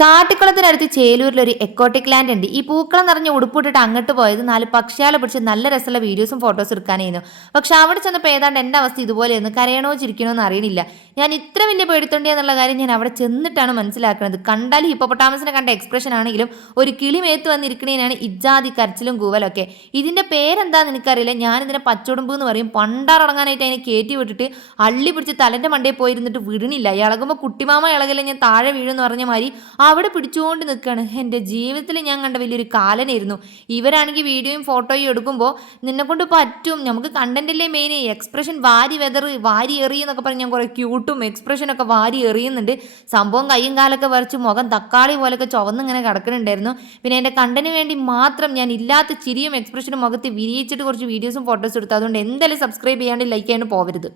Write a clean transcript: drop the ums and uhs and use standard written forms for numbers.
കാട്ടിക്കുളത്തിനടുത്ത് ചേലൂരിൽ ഒരു exotic land ഉണ്ട്. ഈ പൂക്കളം നിറഞ്ഞ ഉടുപ്പിട്ടിട്ട് അങ്ങോട്ട് പോയത് 4 പക്ഷികളെ പിടിച്ച് നല്ല രസമുള്ള വീഡിയോസും ഫോട്ടോസും എടുക്കാനായിരുന്നു. പക്ഷെ അവിടെ ചെന്നപ്പോൾ ഏതാണ്ട് എൻ്റെ അവസ്ഥ ഇതുപോലെയൊന്നും കരയണോ ചിരിക്കണോ എന്ന് അറിയണില്ല. ഞാൻ ഇത്ര വലിയ പേടിത്തൊണ്ടിയാന്നുള്ള കാര്യം ഞാൻ അവിടെ ചെന്നിട്ടാണ് മനസ്സിലാക്കുന്നത്. കണ്ടാൽ ഹിപ്പോപ്പൊട്ടാമസിനെ കണ്ട എക്സ്പ്രഷൻ ആണെങ്കിലും ഒരു കിളി മേത്ത് വന്നിരിക്കണേനാണ് ഇജാതി കരച്ചിലും കൂവലൊക്കെ. ഇതിൻ്റെ പേരെന്താന്ന് എനിക്കറിയില്ല. ഞാനിതിനെ പച്ചോടുമ്പ് എന്ന് പറയും. പണ്ടാറടങ്ങാനായിട്ട് അതിനെ കയറ്റി വിട്ടിട്ട് അള്ളി പിടിച്ച് തലൻ്റെ മണ്ടയിൽ പോയിരുന്നിട്ട് വിടണില്ല. ഇളകുമ്പോൾ കുട്ടിമാമ ഇളകല്ലേ ഞാൻ താഴെ വീഴുമെന്ന് പറഞ്ഞ മാതിരി അവിടെ പിടിച്ചുകൊണ്ട് നിൽക്കുകയാണ്. എൻ്റെ ജീവിതത്തിൽ ഞാൻ കണ്ട വലിയൊരു കാലനായിരുന്നു. ഇവരാണെങ്കിൽ വീഡിയോയും ഫോട്ടോയും എടുക്കുമ്പോൾ നിന്നെക്കൊണ്ട് പറ്റും, നമുക്ക് കണ്ടന്റില്ലേ മെയിൻ, എക്സ്പ്രഷൻ വാരി വെതർ വാരി എറിയെന്നൊക്കെ പറഞ്ഞ് ഞാൻ കുറേ ക്യൂട്ടും എക്സ്പ്രഷനൊക്കെ വാരി എറിയുന്നുണ്ട്. സംഭവം കയ്യും കാലൊക്കെ വരച്ച് മുഖം തക്കാളി പോലൊക്കെ ചുവന്നിങ്ങനെ കിടക്കുന്നുണ്ടായിരുന്നു. പിന്നെ എൻ്റെ കണ്ടന്റിന് വേണ്ടി മാത്രം ഞാൻ ഇല്ലാത്ത ചിരിയും എക്സ്പ്രഷനും മുഖത്ത് വിരിയിച്ചിട്ട് കുറച്ച് വീഡിയോസും ഫോട്ടോസും എടുത്തു. അതുകൊണ്ട് എന്തായാലും സബ്സ്ക്രൈബ് ചെയ്യാണ്ട് ലൈക്ക് ചെയ്യാണ്ട് പോകരുത്.